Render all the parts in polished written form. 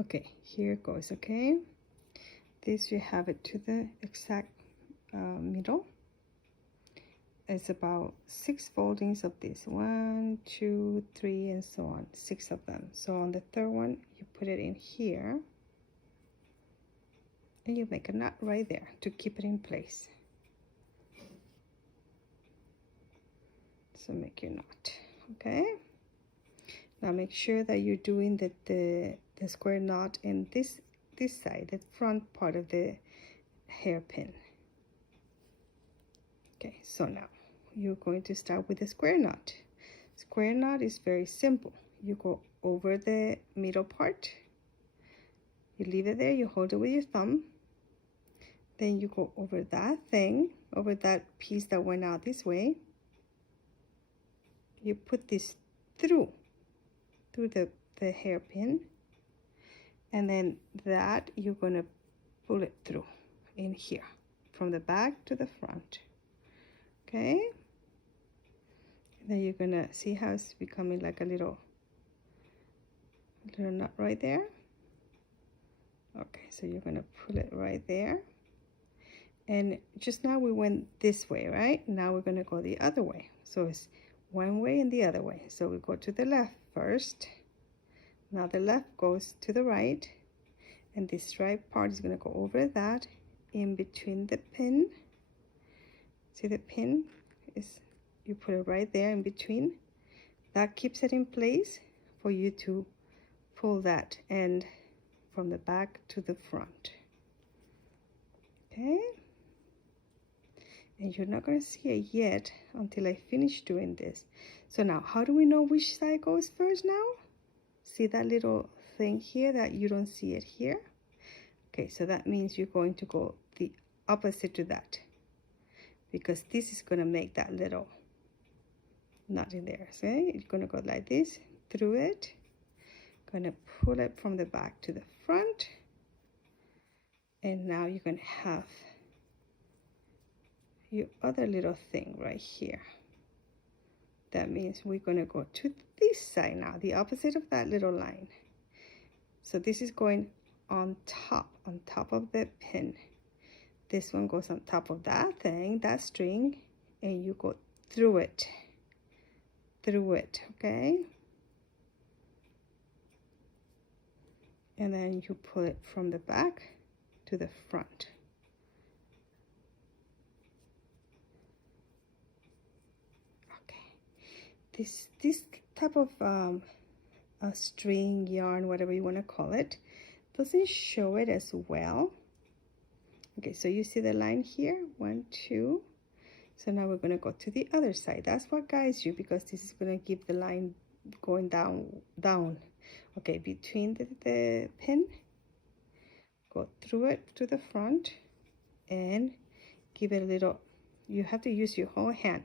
Okay, here it goes. Okay, this you have it to the exact middle. It's about 6 foldings of this, 1, 2, 3, and so on, 6 of them. So on the third one you put it in here and you make a knot right there to keep it in place. So make your knot. Okay, now make sure that you're doing the square knot in this side, the front part of the hairpin. Okay, so now you're going to start with the square knot. Square knot is very simple. You go over the middle part, you leave it there, you hold it with your thumb, then you go over that thing, over that piece that went out this way, you put this through the hairpin, and then that you're going to pull it through in here from the back to the front. Okay, then you're gonna see how it's becoming like a little knot right there. Okay, so you're gonna pull it right there, and just now we went this way, right? Now we're gonna go the other way. So it's one way and the other way. So we go to the left first. Now the left goes to the right, and this right part is gonna go over that in between the pin. See the pin is, you put it right there in between. That keeps it in place for you to pull that end from the back to the front. Okay, and you're not going to see it yet until I finish doing this. So now, how do we know which side goes first now? See that little thing here that you don't see it here? Okay, so that means you're going to go the opposite to that, because this is going to make that little knot in there. See, you're going to go like this through it, going to pull it from the back to the front, and now you're going to have your other little thing right here. That means we're going to go to this side now, the opposite of that little line. So this is going on top of the pin. This one goes on top of that thing, that string, and you go through it, okay? And then you pull it from the back to the front. This type of a string, yarn, whatever you want to call it, doesn't show it as well. Okay, so you see the line here, 1, 2. So now we're going to go to the other side. That's what guides you, because this is going to give the line going down. Okay, between the pin, go through it to the front and give it a little, you have to use your whole hand.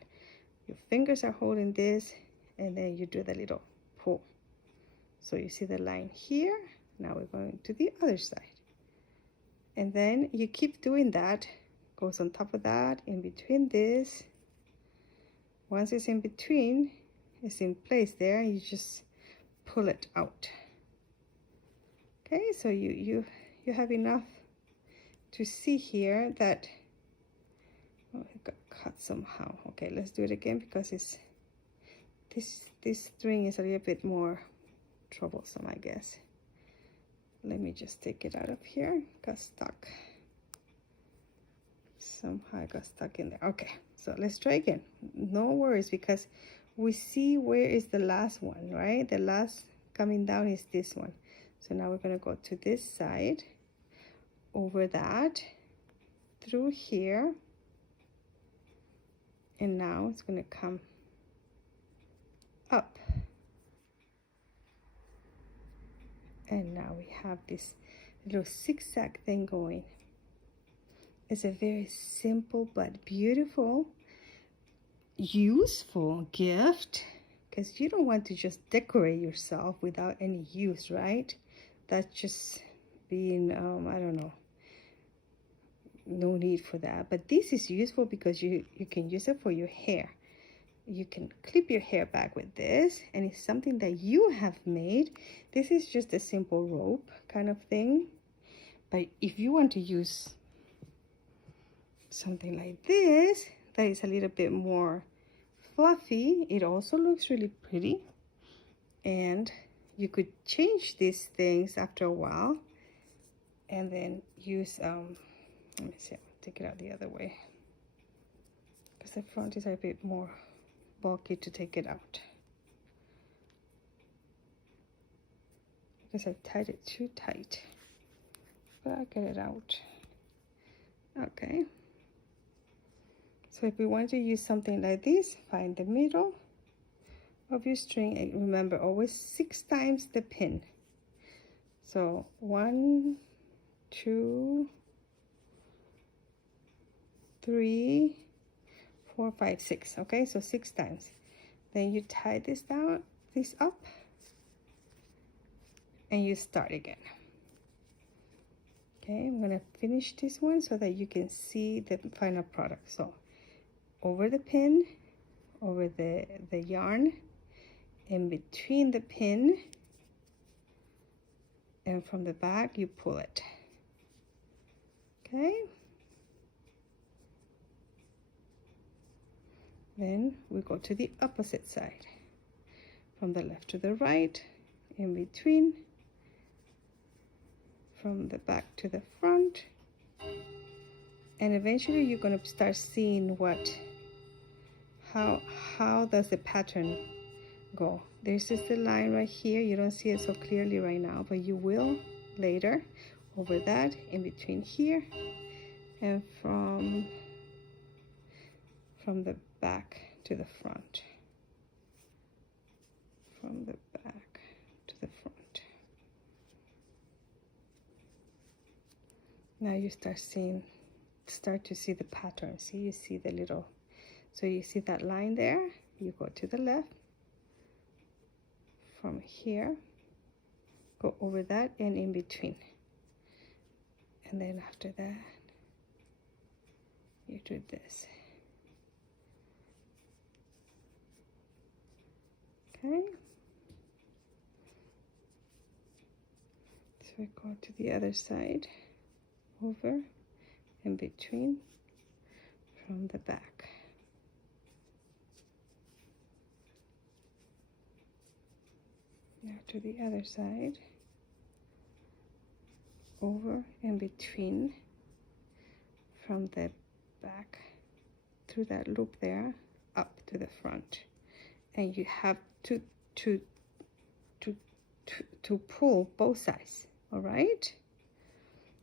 Your fingers are holding this, and then you do the little pull. So you see the line here. Now we're going to the other side, and then you keep doing that. Goes on top of that, in between this. Once it's in between, it's in place there, you just pull it out. Okay, so you have enough to see here that, oh, it got cut somehow. Okay, let's do it again, because it's this string is a little bit more troublesome, I guess. Let me just take it out of here. Got stuck somehow. I got stuck in there. Okay, so let's try again. No worries, because we see where is the last one, right? The last coming down is this one. So now we're going to go to this side, over that, through here, and now it's going to come up, and now we have this little zigzag thing going. It's a very simple but beautiful, useful gift, because you don't want to just decorate yourself without any use, right? That's just being I don't know, no need for that. But this is useful because you can use it for your hair. you can clip your hair back with this, and it's something that you have made. This is just a simple rope kind of thing, but if you want to use something like this that is a little bit more fluffy, it also looks really pretty, and you could change these things after a while and then use let me see, I'll take it out the other way because the front is a bit more bulky to take it out because I tied it too tight, but I'll get it out. Okay, so if we want to use something like this, find the middle of your string, and remember, always 6 times the pin. So 1, 2, 3, 4, 5, 6. Okay, so 6 times. Then you tie this down, this up, and you start again. Okay, I'm gonna finish this one so that you can see the final product. So over the pin, over the yarn, in between the pin, and from the back you pull it. Okay, then we go to the opposite side, from the left to the right, in between, from the back to the front, and eventually you're going to start seeing how does the pattern go. There's just a line right here. You don't see it so clearly right now, but you will later. Over that, in between here, and from the back to the front, from the back to the front. Now you start to see the pattern. See, you see the little, so you see that line there, you go to the left, from here, go over that and in between, and then after that you do this. Okay, so we go to the other side, over, in between, from the back. Now to the other side, over and between, from the back through that loop there, up to the front, and you have to pull both sides. All right,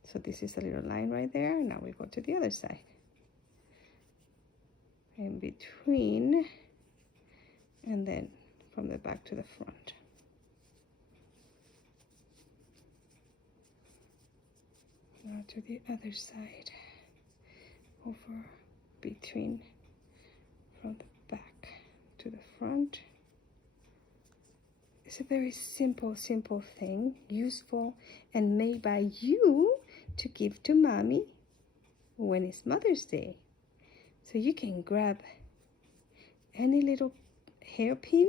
so this is a little line right there. Now we go to the other side, in between, and then from the back to the front. Now to the other side, over, between, from the back to the front. It's a very simple thing, useful, and made by you to give to mommy when it's Mother's Day. So you can grab any little hairpin,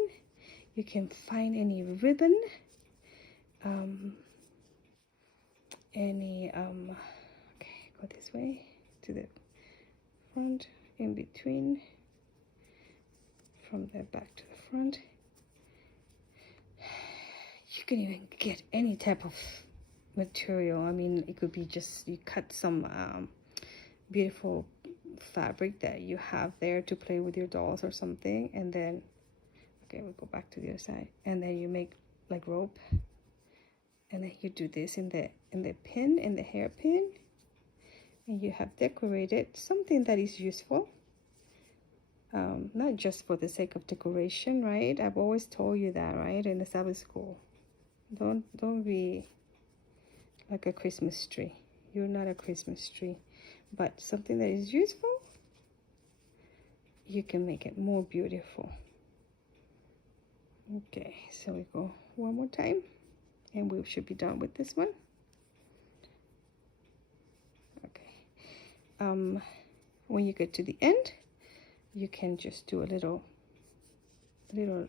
you can find any ribbon, okay, go this way to the front, in between, from the back to the front. You can even get any type of material. I mean, it could be just you cut some beautiful fabric that you have there to play with your dolls or something, and then okay, we'll go back to the other side, and then you make like rope, and then you do this in the pin, in the hairpin, and you have decorated something that is useful, not just for the sake of decoration, right? I've always told you that, right? In the Sabbath school, don't be like a Christmas tree. You're not a Christmas tree, but something that is useful, you can make it more beautiful. Okay, so we go one more time, and we should be done with this one. Okay, when you get to the end, you can just do a little little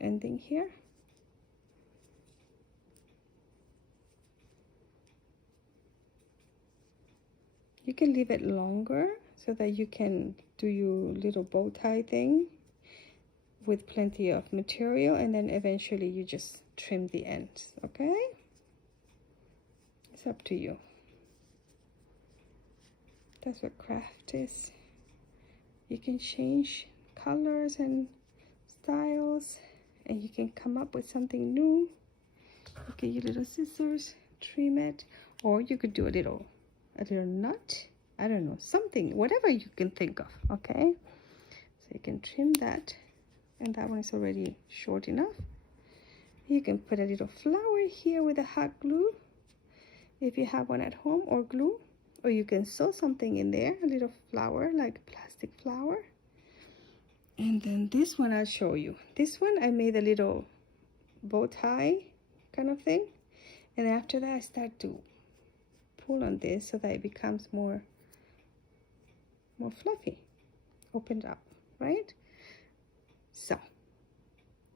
ending here. You can leave it longer so that you can do your little bow tie thing with plenty of material, and then eventually you just trim the ends, okay? It's up to you. That's what craft is. You can change colors and styles, and you can come up with something new. Okay, your little scissors, trim it, or you could do a little nut, I don't know, something, whatever you can think of, okay? So you can trim that, and that one is already short enough. You can put a little flower here with a hot glue if you have one at home, or glue, or you can sew something in there, a little flower, like a plastic flower. And then this one I'll show you. This one I made a little bow tie kind of thing, and after that I start to pull on this so that it becomes more fluffy, opened up, right? So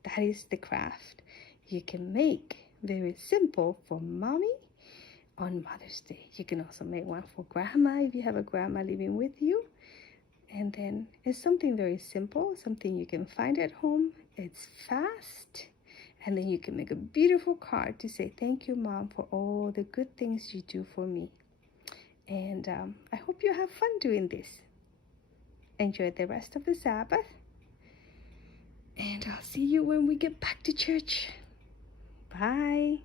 that is the craft you can make, very simple, for mommy on Mother's Day. You can also make one for grandma if you have a grandma living with you. And then it's something very simple, something you can find at home. It's fast, and then you can make a beautiful card to say thank you, Mom, for all the good things you do for me. And I hope you have fun doing this. Enjoy the rest of the Sabbath, and I'll see you when we get back to church. Bye.